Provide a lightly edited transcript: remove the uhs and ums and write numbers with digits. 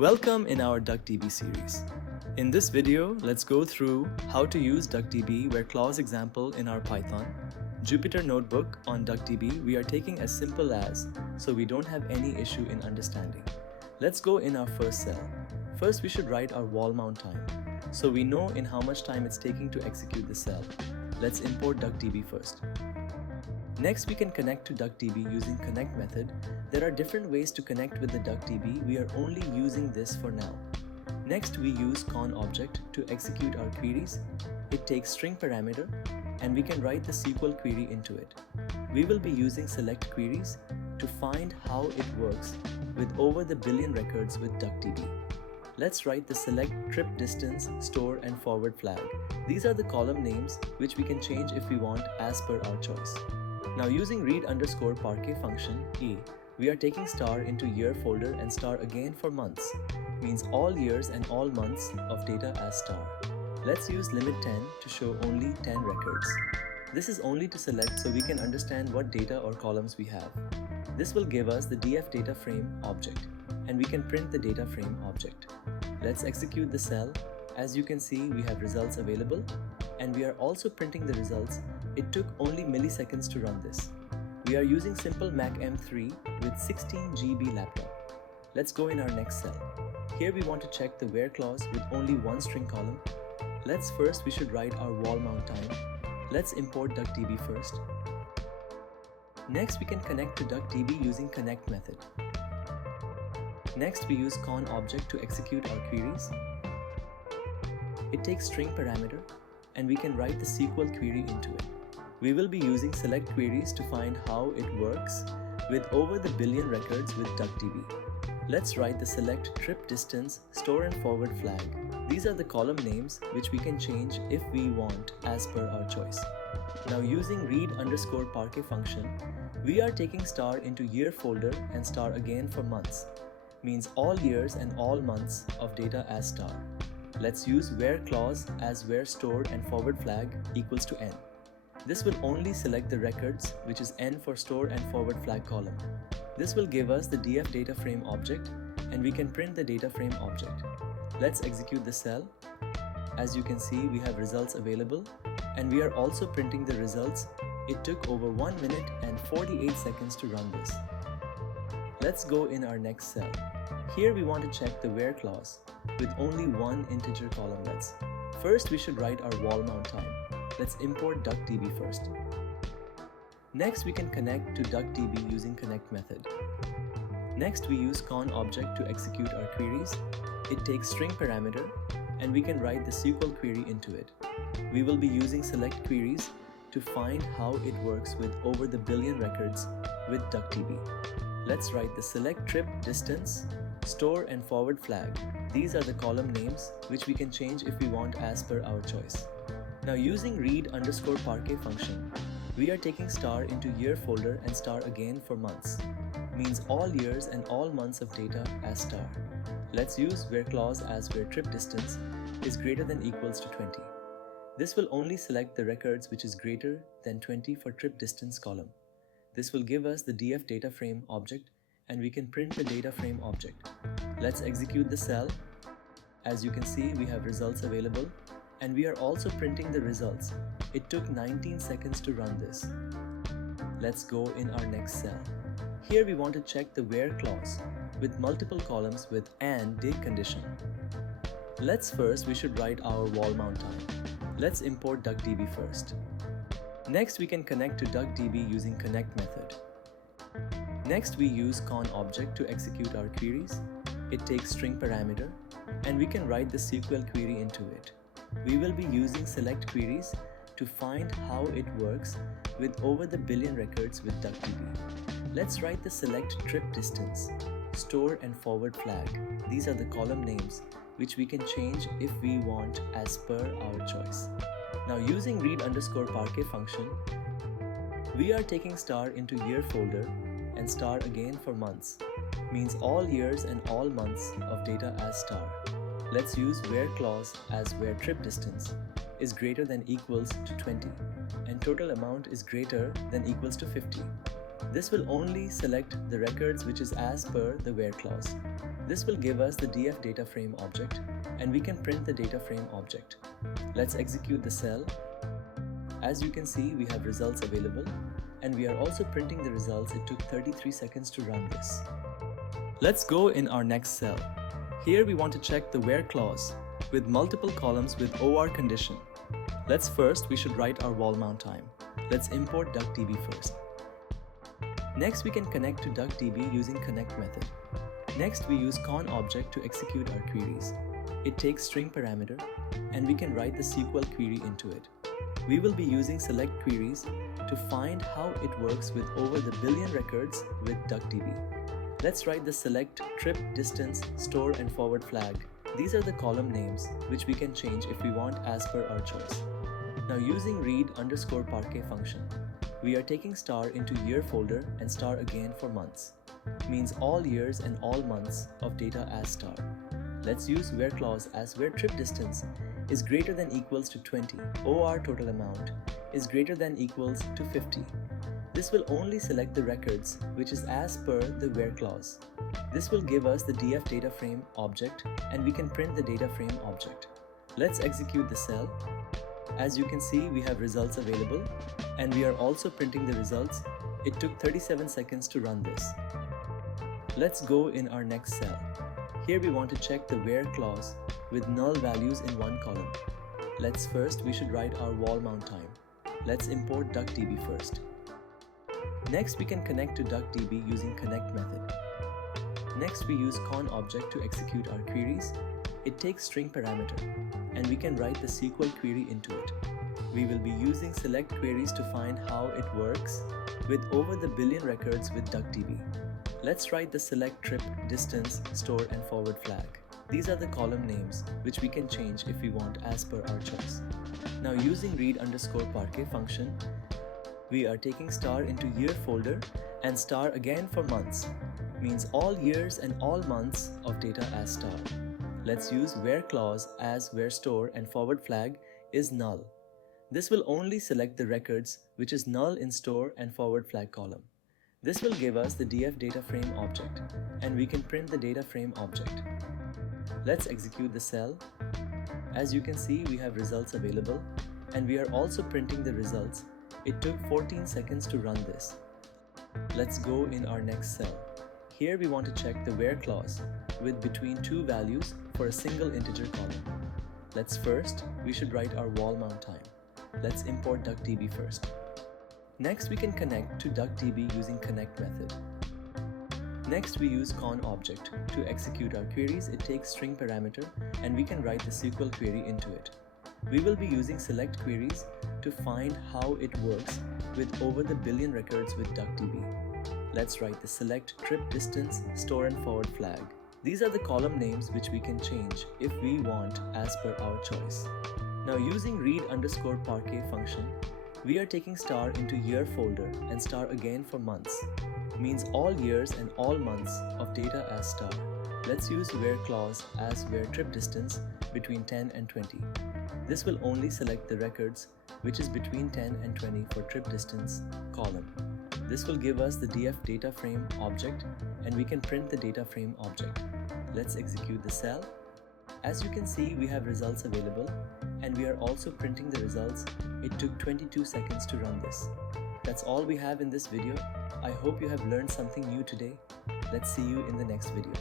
Welcome in our DuckDB series. In this video, let's go through how to use DuckDB where clause example in our Python, Jupyter Notebook on DuckDB we are taking as simple as so we don't have any issue in understanding. Let's go in our first cell. First we should write our wall mount time so we know in how much time it's taking to execute the cell. Let's import DuckDB first. Next, we can connect to DuckDB using connect method. There are different ways to connect with the DuckDB. We are only using this for now. Next, we use con object to execute our queries. It takes string parameter and we can write the SQL query into it. We will be using select queries to find how it works with over the billion records with DuckDB. Let's write the select trip distance, store and forward flag. These are the column names which we can change if we want as per our choice. Now using read_parquet function E, we are taking star into year folder and star again for months, means all years and all months of data as star. Let's use limit 10 to show only 10 records. This is only to select so we can understand what data or columns we have. This will give us the df data frame object and we can print the data frame object. Let's execute the cell. As you can see, we have results available and we are also printing the results. It took only milliseconds to run this. We are using simple Mac M3 with 16 GB laptop. Let's go in our next cell. Here we want to check the where clause with only one string column. We should write our wall mount time. Let's import DuckDB first. Next we can connect to DuckDB using connect method. Next we use con object to execute our queries. It takes string parameter and we can write the SQL query into it. We will be using select queries to find how it works with over the billion records with DuckDB. Let's write the select trip distance, store and forward flag. These are the column names which we can change if we want as per our choice. Now using read_parquet function, we are taking star into year folder and star again for months, means all years and all months of data as star. Let's use where clause as where stored and forward flag equals to n. This will only select the records, which is n for store and forward flag column. This will give us the df data frame object and we can print the data frame object. Let's execute the cell. As you can see, we have results available and we are also printing the results. It took over 1 minute and 48 seconds to run this. Let's go in our next cell. Here we want to check the where clause with only one integer column. First we should write our wall mount time. Let's import DuckDB first. Next we can connect to DuckDB using connect method. Next we use con object to execute our queries. It takes string parameter and we can write the SQL query into it. We will be using select queries to find how it works with over the billion records with DuckDB. Let's write the select trip distance, store and forward flag. These are the column names which we can change if we want as per our choice. Now using read_parquet function, we are taking star into year folder and star again for months, means all years and all months of data as star. Let's use where clause as where trip distance is greater than equals to 20. This will only select the records which is greater than 20 for trip distance column. This will give us the df data frame object and we can print the data frame object. Let's execute the cell. As you can see, we have results available and we are also printing the results. It took 19 seconds to run this. Let's go in our next cell. Here we want to check the where clause with multiple columns with and date condition. We should write our wall mount time. Let's import DuckDB first. Next we can connect to DuckDB using connect method. Next we use con object to execute our queries. It takes string parameter and we can write the SQL query into it. We will be using select queries to find how it works with over the billion records with DuckDB. Let's write the select trip distance, store and forward flag. These are the column names which we can change if we want as per our choice. Now using read_parquet function, we are taking star into year folder and star again for months, means all years and all months of data as star. Let's use where clause as where trip distance is greater than equals to 20 and total amount is greater than equals to 50. This will only select the records which is as per the where clause. This will give us the df data frame object, and we can print the data frame object. Let's execute the cell. As you can see, we have results available, and we are also printing the results. It took 33 seconds to run this. Let's go in our next cell. Here we want to check the where clause with multiple columns with OR condition. We should write our wall mount time. Let's import DuckDB first. Next, we can connect to DuckDB using connect method. Next, we use con object to execute our queries. It takes string parameter, and we can write the SQL query into it. We will be using select queries to find how it works with over the billion records with DuckDB. Let's write the select trip, distance, store, and forward flag. These are the column names which we can change if we want as per our choice. Now using read_parquet function, we are taking star into year folder and star again for months. Means all years and all months of data as star. Let's use where clause as where trip distance is greater than equals to 20, or total amount is greater than equals to 50. This will only select the records which is as per the where clause. This will give us the df data frame object, and we can print the data frame object. Let's execute the cell. As you can see, we have results available, and we are also printing the results. It took 37 seconds to run this. Let's go in our next cell. Here we want to check the where clause with null values in one column. We should write our wall mount time. Let's import DuckDB first. Next, we can connect to DuckDB using connect method. Next, we use con object to execute our queries. It takes string parameter, and we can write the SQL query into it. We will be using select queries to find how it works with over the billion records with DuckDB. Let's write the select trip, distance, store, and forward flag. These are the column names which we can change if we want as per our choice. Now using read_parquet function, we are taking star into year folder and star again for months. Means all years and all months of data as star. Let's use where clause as where store and forward flag is null. This will only select the records which is null in store and forward flag column. This will give us the df data frame object, and we can print the data frame object. Let's execute the cell. As you can see, we have results available, and we are also printing the results. It took 14 seconds to run this. Let's go in our next cell. Here we want to check the where clause with between two values for a single integer column. We should write our wall mount time. Let's import DuckDB first. Next, we can connect to DuckDB using connect method. Next, we use con object to execute our queries. It takes string parameter, and we can write the SQL query into it. We will be using select queries to find how it works with over the billion records with DuckDB. Let's write the select trip, distance, store, and forward flag. These are the column names which we can change if we want as per our choice. Now using read_parquet function, we are taking star into year folder and star again for months. Means all years and all months of data as star. Let's use where clause as where trip distance between 10 and 20. This will only select the records which is between 10 and 20 for trip distance column. This will give us the df data frame object, and we can print the data frame object. Let's execute the cell. As you can see, we have results available, and we are also printing the results. It took 22 seconds to run this. That's all we have in this video. I hope you have learned something new today. Let's see you in the next video.